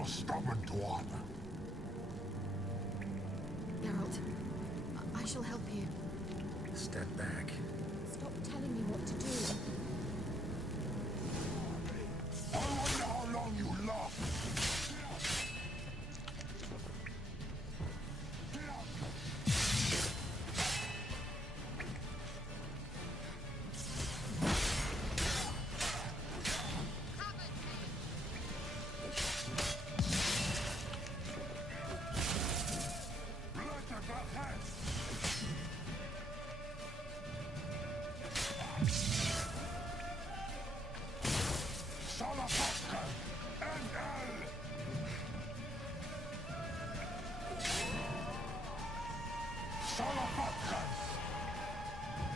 your stubborn one. Geralt, I shall help you. Step back. Stop telling me what to do. I wonder how long you last.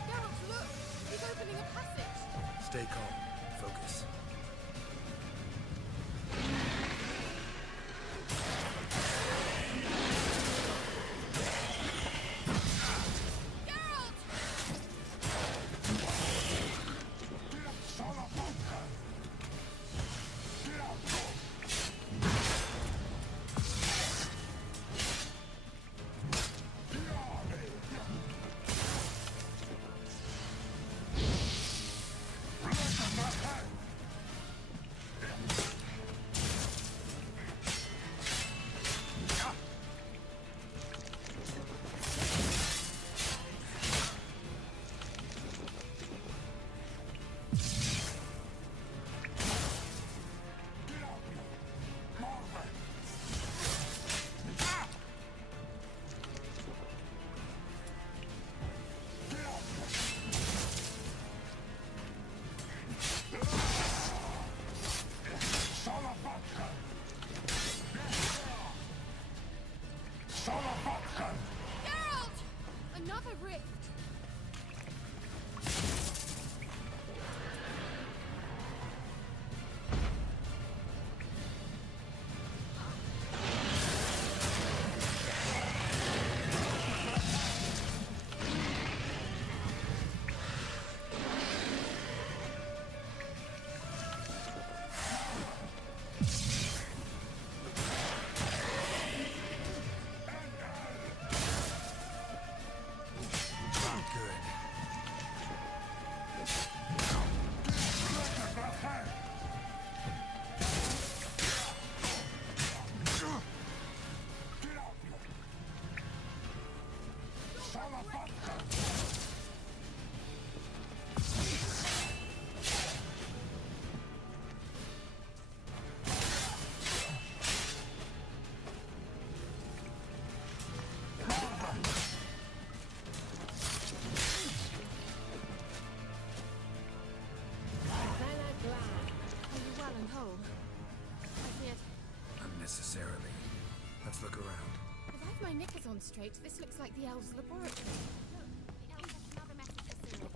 Geralt, look! He's opening a passage! Stay calm. Focus. Geralt! Geralt! Another rift! Good. Are you well and whole? I feared. Unnecessarily. Let's look around. If I've my knickers on straight, this looks like the elves' laboratory. Look, the elves have another message for Ciri.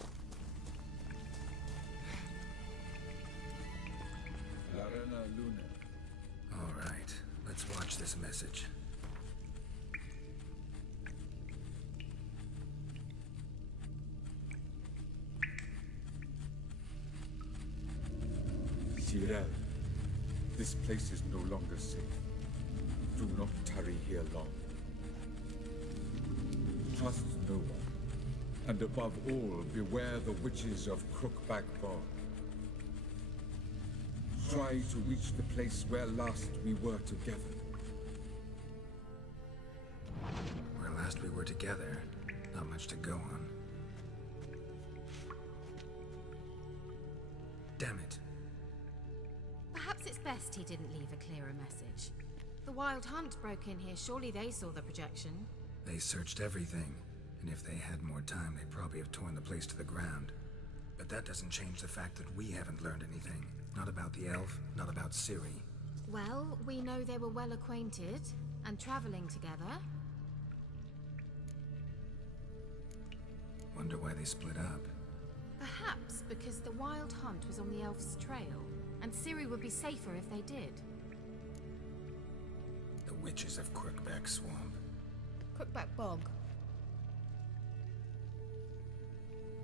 Larena Luna. All right. Let's watch this message. Cyril, this place is no longer safe. Do not tarry here long. Trust no one. And above all, beware the witches of Crookback Bog. Try to reach the place where last we were together. Where last we were together, not much to go on. Damn it. Perhaps it's best he didn't leave a clearer message. The Wild Hunt broke in here. Surely they saw the projection. They searched everything, and if they had more time, they'd probably have torn the place to the ground. But that doesn't change the fact that we haven't learned anything. Not about the elf, not about Ciri. Well, we know they were well acquainted and traveling together. Wonder why they split up. Perhaps because the Wild Hunt was on the elf's trail, and Ciri would be safer if they did. The witches of Crookback Swamp. Crookback Bog.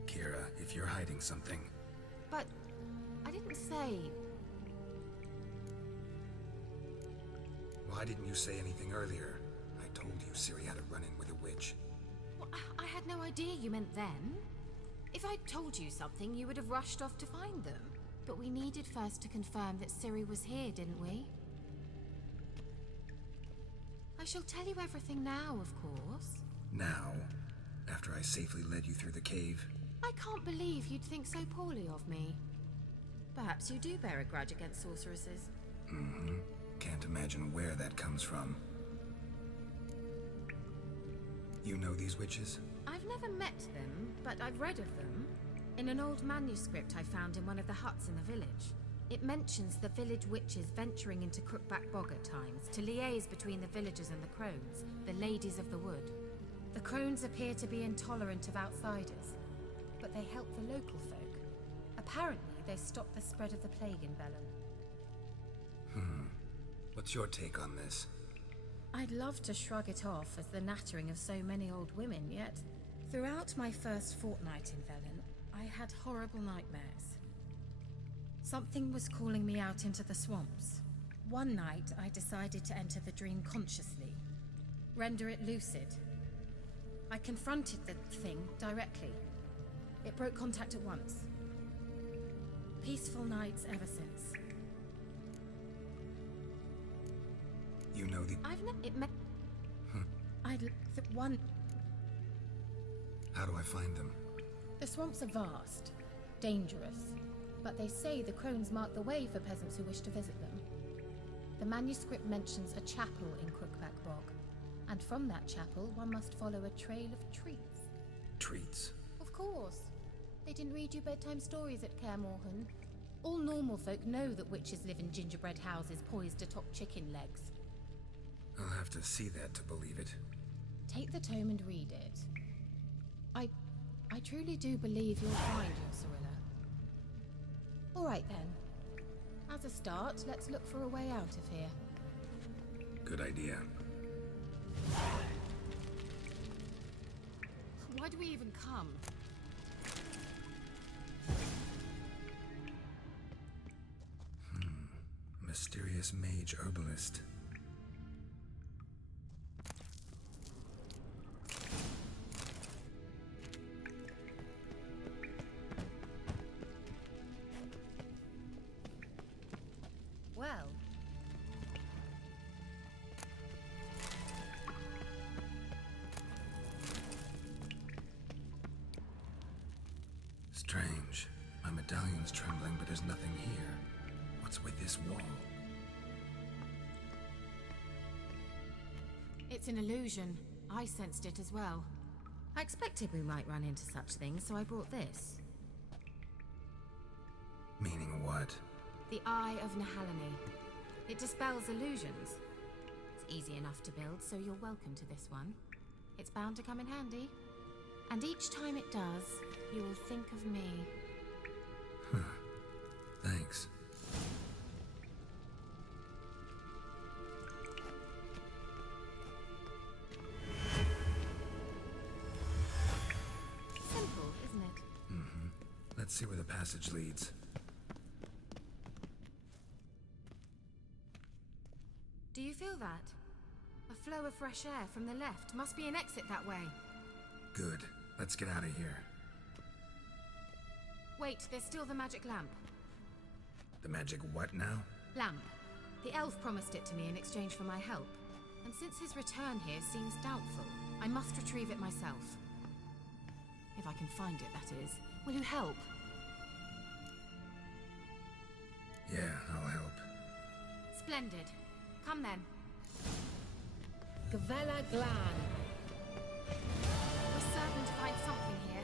Kira, if you're hiding something, But I didn't say. Why didn't you say anything earlier? I told you Ciri had a run-in with a witch. Well, I had no idea you meant then. If I'd told you something, you would have rushed off to find them. But we needed first to confirm that Ciri was here, didn't we? I shall tell you everything now, of course. Now? After I safely led you through the cave? I can't believe you'd think so poorly of me. Perhaps you do bear a grudge against sorceresses. Mm-hmm. Can't imagine where that comes from. You know these witches? I've never met them, but I've read of them. In an old manuscript I found in one of the huts in the village. It mentions the village witches venturing into Crookback Bog at times to liaise between the villagers and the crones, the ladies of the wood. The crones appear to be intolerant of outsiders, but they help the local folk. Apparently, they stop the spread of the plague in Velen. What's your take on this? I'd love to shrug it off as the nattering of so many old women, yet throughout my first fortnight in Velen, I had horrible nightmares. Something was calling me out into the swamps. One night, I decided to enter the dream consciously, render it lucid. I confronted the thing directly. It broke contact at once. Peaceful nights ever since. You know the... I've never... It met... one... How do I find them? The swamps are vast, dangerous, but they say the crones mark the way for peasants who wish to visit them. The manuscript mentions a chapel in Crookback Bog, and from that chapel one must follow a trail of treats. Treats? Of course. They didn't read you bedtime stories at Kaer Morhen. All normal folk know that witches live in gingerbread houses poised atop chicken legs. I'll have to see that to believe it. Take the tome and read it. I truly do believe you'll find your Cirilla. All right then. As a start, let's look for a way out of here. Good idea. Why do we even come? Mysterious mage herbalist. Well... Strange. My medallion's trembling, but there's nothing here. What's with this wall? It's an illusion. I sensed it as well. I expected we might run into such things, so I brought this. Meaning what? The Eye of Nehaleni. It dispels illusions. It's easy enough to build, so you're welcome to this one. It's bound to come in handy. And each time it does, you will think of me. Thanks. Simple, isn't it? Let's see where the passage leads. Do you feel that? A flow of fresh air from the left. Must be an exit that way. Good. Let's get out of here. Wait, there's still the magic lamp. The magic what now? Lamp. The elf promised it to me in exchange for my help. And since his return here seems doubtful, I must retrieve it myself. If I can find it, that is. Will you help? Yeah, I'll help. Splendid. Come then. Gavella Glan. We're certain to find something here.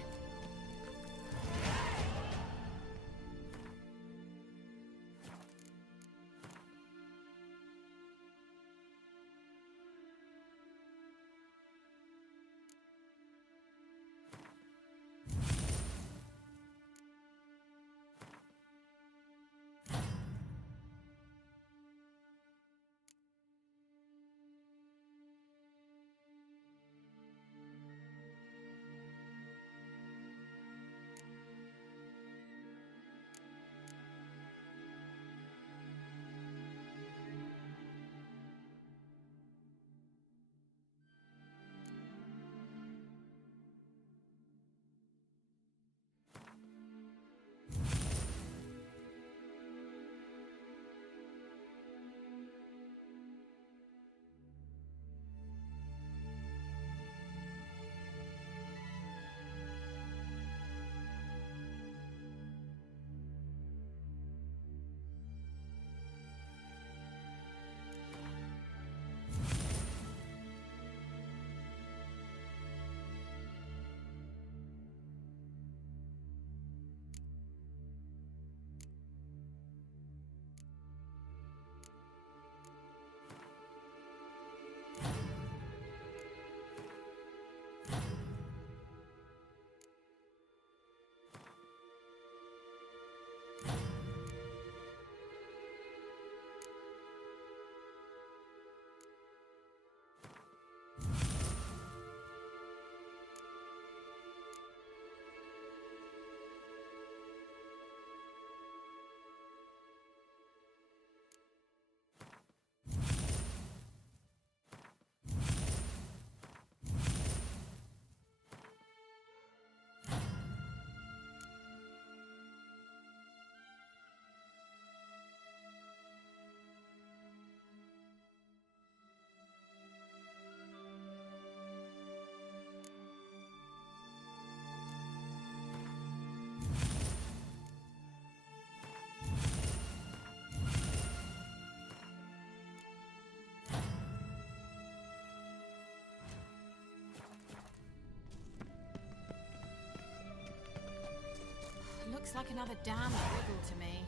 Looks like another damned riddle to me.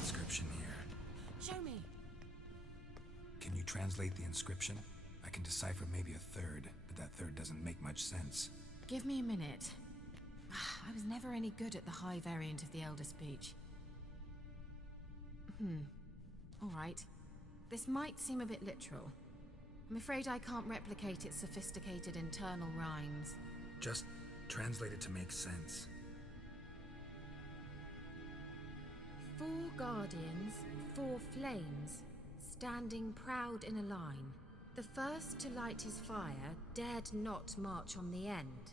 Inscription here. Show me. Can you translate the inscription? I can decipher maybe a third, but that third doesn't make much sense. Give me a minute. I was never any good at the high variant of the Elder Speech. All right. This might seem a bit literal. I'm afraid I can't replicate its sophisticated internal rhymes. Just translate it to make sense. 4 guardians, 4 flames, standing proud in a line. The first to light his fire dared not march on the end.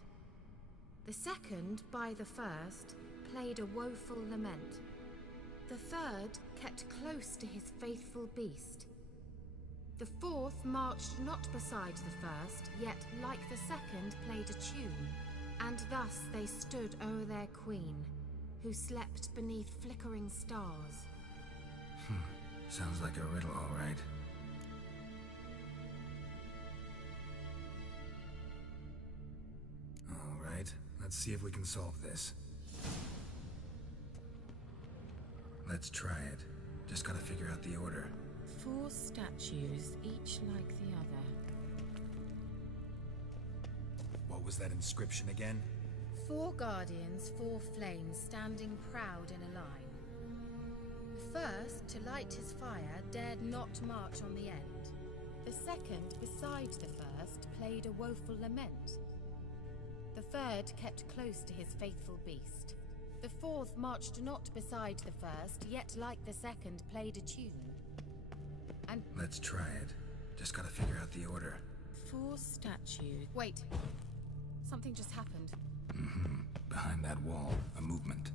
The second, by the first, played a woeful lament. The third kept close to his faithful beast. The fourth marched not beside the first, yet like the second played a tune. And thus they stood o'er their queen, who slept beneath flickering stars. Sounds like a riddle, all right. All right, let's see if we can solve this. Let's try it. Just gotta figure out the order. 4 statues, each like the other. What was that inscription again? 4 guardians, 4 flames, standing proud in a line. The first, to light his fire, dared not march on the end. The second, beside the first, played a woeful lament. The third kept close to his faithful beast. The fourth marched not beside the first, yet like the second played a tune. And Let's try it. Just gotta figure out the order. 4 statues. wait, something just happened. Behind that wall, a movement.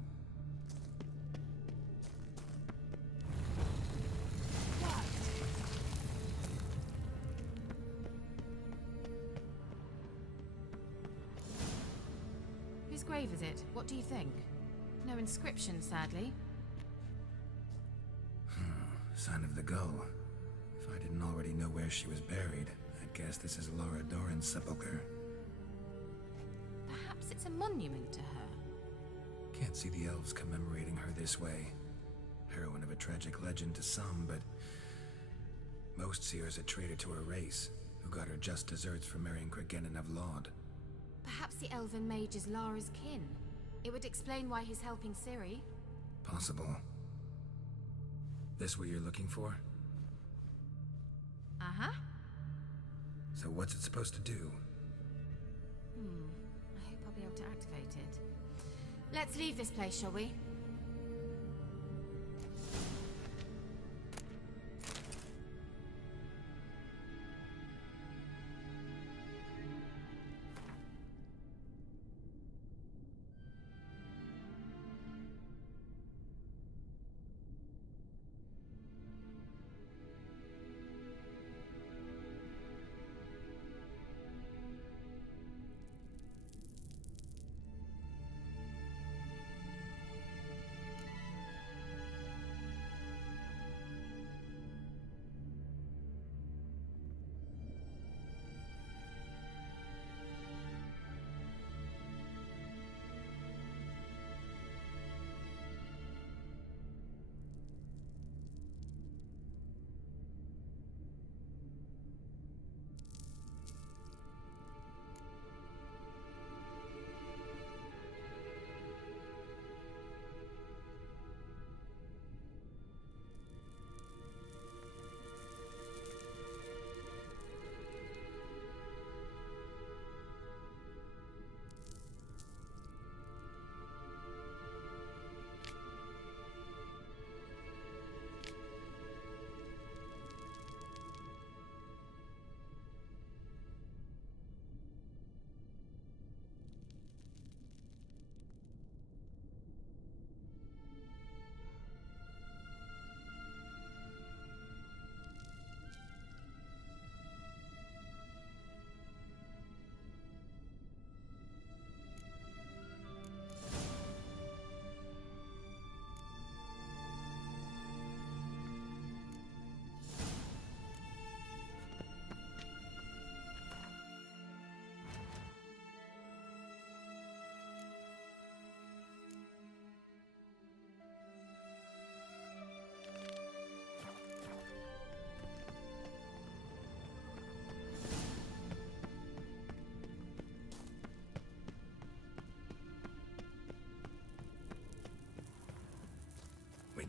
Whose grave is it? What do you think? No inscription, sadly. Sign of the gull. If I didn't already know where she was buried, I'd guess this is Laura Doran's sepulcher. Perhaps it's a monument to her. Can't see the elves commemorating her this way. Heroine of a tragic legend to some, but most see her as a traitor to her race, who got her just deserts for marrying Cregennan of Laud. Perhaps the elven mage is Lara's kin. It would explain why he's helping Ciri. Possible. This what you're looking for? Uh-huh. So what's it supposed to do? I hope I'll be able to activate it. Let's leave this place, shall we?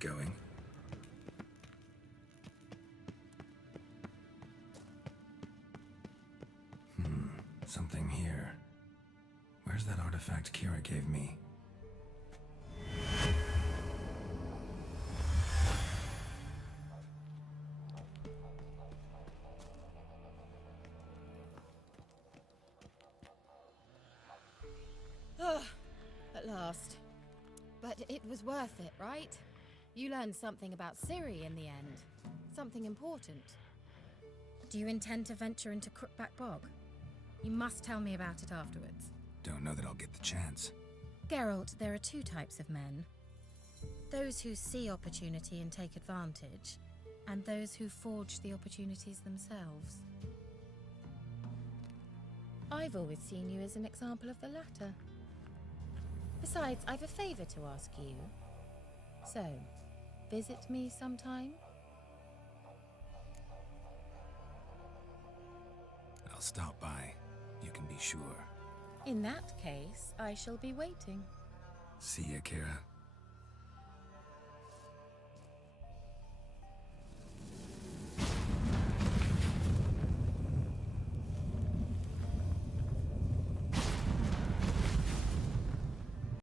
going. Something here. Where's that artifact Kira gave me? At last. But it was worth it, right? You learned something about Ciri in the end. Something important. Do you intend to venture into Crookback Bog? You must tell me about it afterwards. Don't know that I'll get the chance. Geralt, there are two types of men. Those who see opportunity and take advantage, and those who forge the opportunities themselves. I've always seen you as an example of the latter. Besides, I've a favor to ask you. So, visit me sometime? I'll stop by. You can be sure. In that case, I shall be waiting. See ya, Kira.